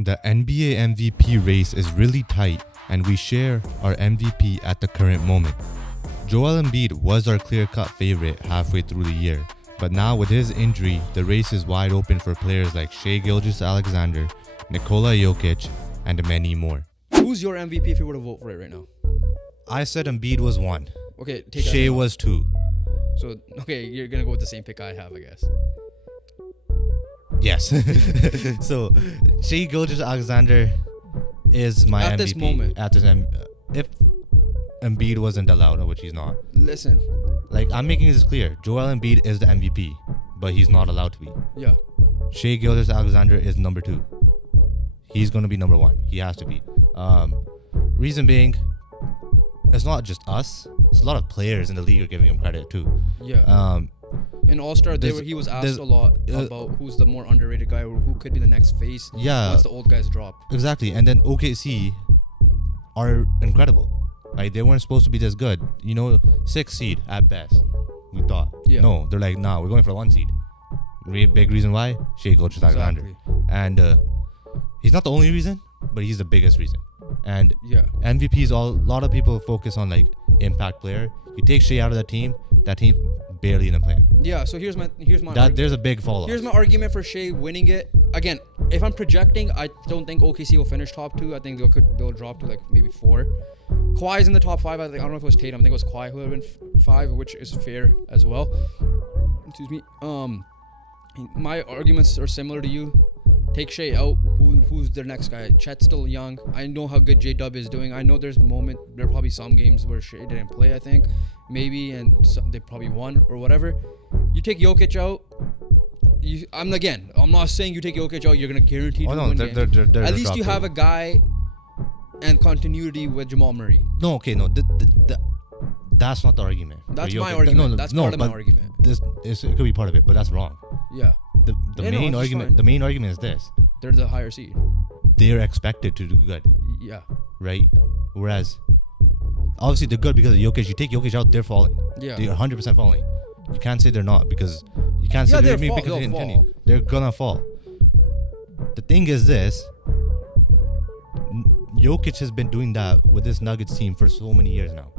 The NBA MVP race is really tight, and we share our MVP at the current moment. Joel Embiid was our clear-cut favorite halfway through the year, but now with his injury, the race is wide open for players like Shai Gilgeous Alexander, Nikola Jokic, and many more. Who's your MVP if you were to vote for it right now? I said Embiid was 1. Okay, take Shai was 2. So, okay, you're going to go with the same pick I have, I guess. Yes. So, Shai Gilgeous Alexander is my MVP. At this moment. If Embiid wasn't allowed, which he's not. Listen. Like, I'm making this clear. Joel Embiid is the MVP, but he's not allowed to be. Yeah. Shai Gilgeous Alexander is number 2. He's going to be number 1. He has to be. Reason being, it's not just us. It's a lot of players in the league are giving him credit too. Yeah. In All-Star, he was asked a lot about who's the more underrated guy or who could be the next face once the old guys drop. Exactly. And then OKC are incredible. Like, they weren't supposed to be this good. 6th seed at best, we thought. Yeah. No, they're like, nah, we're going for the 1 seed. Big reason why? Shai Gilgeous Alexander. And he's not the only reason, but he's the biggest reason. And MVPs, a lot of people focus on like impact player. You take Shai out of that team barely in the plan. Yeah, so here's my argument. There's a big fall off. Here's my argument for Shai winning it. Again, if I'm projecting, I don't think OKC will finish top 2. I think they'll drop to like maybe 4. Kawhi's in the top 5. I don't know if it was Tatum. I think it was Kawhi who would have been 5, which is fair as well. Excuse me. My arguments are similar to you. Take Shai out. Who's their next guy? Chet's still young. I know how good J-Dub is doing. I know there are probably some games where Shai didn't play, I think. Maybe, and they probably won or whatever. You take Jokic out. I'm not saying you take Jokic out, you're going to guarantee to win games. At least you have a guy and continuity with Jamal Murray. No, okay, no. That's not the argument. That's my argument. That's part of my argument. It could be part of it, but that's wrong. Yeah. The main argument is this. They're the higher seed. They're expected to do good. Yeah. Right? Whereas, obviously they're good because of Jokic. You take Jokic out, they're falling. Yeah. They're 100% falling. You can't say they're not because you can't say they'll fall. They're gonna fall. The thing is this. Jokic has been doing that with this Nuggets team for so many years now.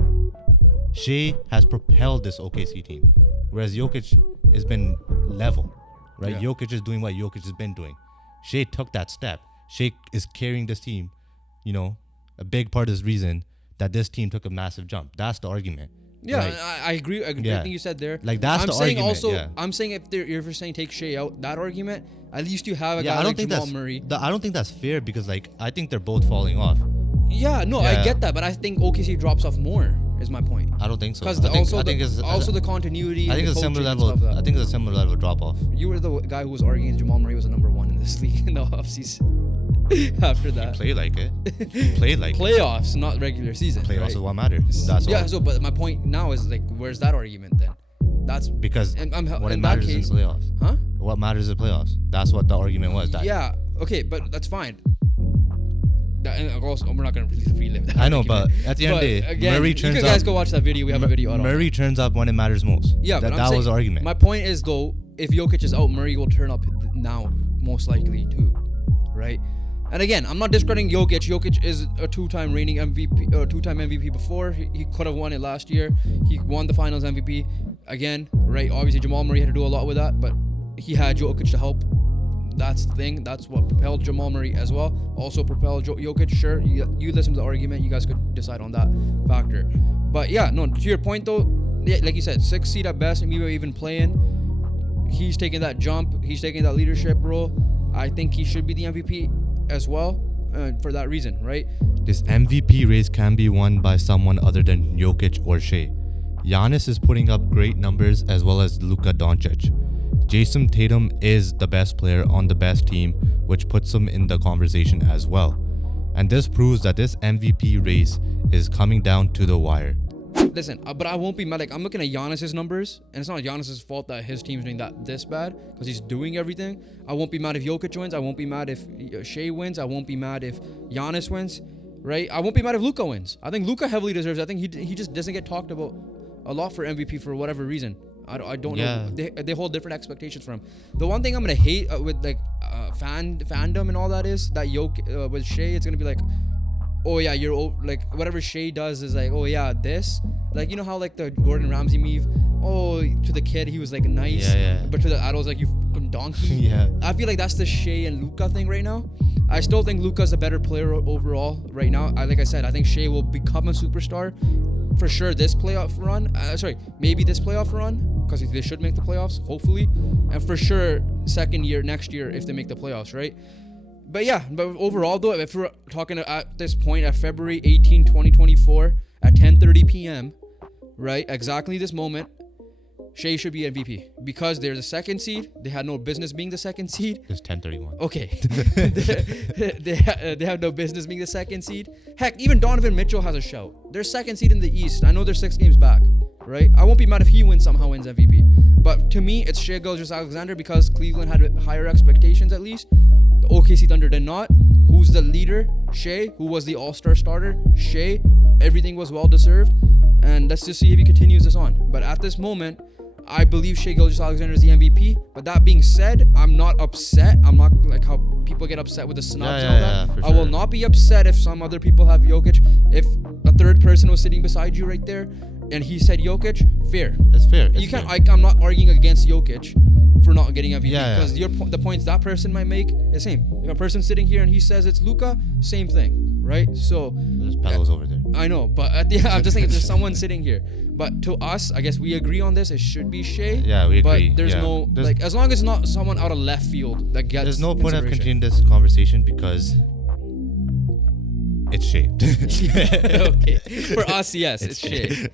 Shai has propelled this OKC team, whereas Jokic has been level. Right? Yeah. Jokic is doing what Jokic has been doing. Shai took that step. Shai is carrying this team. A big part of this reason that this team took a massive jump. That's the argument. Yeah, right? I agree. Everything you said there. Like, that's the argument. I'm saying if you're saying take Shai out, that argument, at least you have a guy like Jamal Murray. I don't think that's fair because I think they're both falling off. Yeah, no, I get that, but I think OKC drops off more. Is my point. I don't think so. Because also the continuity. I think it's a similar level. I think it's a similar level of drop off. You were the guy who was arguing Jamal Murray was a number 1 in this league in the offseason. After that, he played like it. He played like playoffs, not regular season. Playoffs right? is what matters. That's all. Yeah. So, but my point now is like, where's that argument then? That's because what matters is in playoffs. Huh? What matters is playoffs. That's what the argument was. Yeah. Okay, but that's fine. And also, we're not going to really relive that. I know, but at the end of the day, again, Murray turns up. You guys go watch that video. We have a video on Murray turns up when it matters most. Yeah, that was the argument. My point is, though, if Jokic is out, Murray will turn up now, most likely, too. Right? And again, I'm not discrediting Jokic. Jokic is a 2-time reigning MVP, 2-time MVP before. He could have won it last year. He won the finals MVP. Again, right? Obviously, Jamal Murray had to do a lot with that, but he had Jokic to help. That's the thing. That's what propelled Jamal Murray as well. Also propelled Jokic. Sure, you listen to the argument. You guys could decide on that factor. But yeah, no. To your point though, like you said, 6th seed at best, maybe even playing. He's taking that jump. He's taking that leadership role. I think he should be the MVP as well. For that reason, right? This MVP race can be won by someone other than Jokic or Shai. Giannis is putting up great numbers as well as Luka Doncic. Jason Tatum is the best player on the best team, which puts him in the conversation as well. And this proves that this MVP race is coming down to the wire. Listen, but I won't be mad. Like, I'm looking at Giannis's numbers, and it's not Giannis's fault that his team's doing this bad, because he's doing everything. I won't be mad if Jokic wins. I won't be mad if Shai wins. I won't be mad if Giannis wins, right? I won't be mad if Luka wins. I think Luka heavily deserves it. I think he just doesn't get talked about a lot for MVP for whatever reason. I don't know. They hold different expectations for him. The one thing I'm gonna hate with fandom and all that is that with Shai, it's gonna be like, oh yeah, like whatever Shai does is like, oh yeah, this, like, you know how like the Gordon Ramsay meme, oh, to the kid he was like nice, but to the adults like, you fucking donkey. Yeah. I feel like that's the Shai and Luka thing right now. I still think Luka's a better player overall right now. Like I said, I think Shai will become a superstar for sure this playoff run. Maybe this playoff run, because they should make the playoffs, hopefully, and for sure next year if they make the playoffs, right? But yeah, but overall though, if we're talking at this point at February 18, 2024 at 10:30 p.m., right, exactly this moment, Shai should be MVP because they're the second seed. They had no business being the second seed. It's 10:31. Okay. they have no business being the second seed. Heck, even Donovan Mitchell has a shout. They're second seed in the East. I know they're 6 games back, right? I won't be mad if he somehow wins MVP. But to me, it's Shai Gilgeous Alexander because Cleveland had higher expectations at least. The OKC Thunder did not. Who's the leader? Shai. Who was the all-star starter? Shai. Everything was well-deserved. And let's just see if he continues this on. But at this moment, I believe Shai Gilgeous Alexander is the MVP. But that being said, I'm not upset. I'm not like how people get upset with the snubs and all that. For I will not be upset if some other people have Jokic. If a third person was sitting beside you right there and he said Jokic, fair. It's fair. You can't. I'm not arguing against Jokic for not getting MVP because the points that person might make is the same. If a person's sitting here and he says it's Luka, same thing, right? So there's Pelos over there. I know, but I'm just saying if there's someone sitting here. But to us, I guess we agree on this. It should be Shai. Yeah, we agree. But there's like as long as it's not someone out of left field that gets. There's no point of continuing this conversation because it's Shai. Okay, for us, yes, it's Shai.